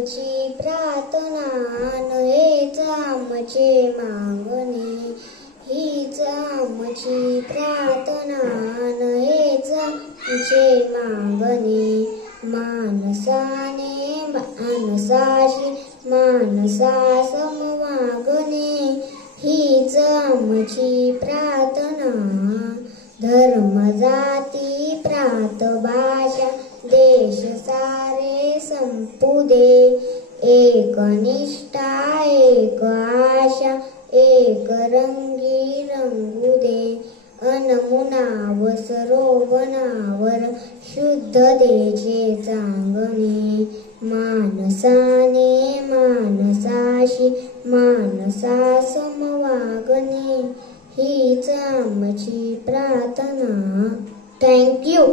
आमची प्रार्थना हेच आमचे मागणे, हीच आमची प्रार्थना हेच आमचे मागणे. माणसाने माणसाशी माणसा समवागणे, हीच आमची प्रार्थना. धर्म जाती प्रांत भाषा देश सारे संपू दे, एक निष्ठा एक आशा एक रंगी रंगू दे. अनमुनाव सरोवनावर शुद्धतेचे चांगणे, माणसाने माणसाशी माणसा समवागणे, हीच आमची प्रार्थना. Thank you.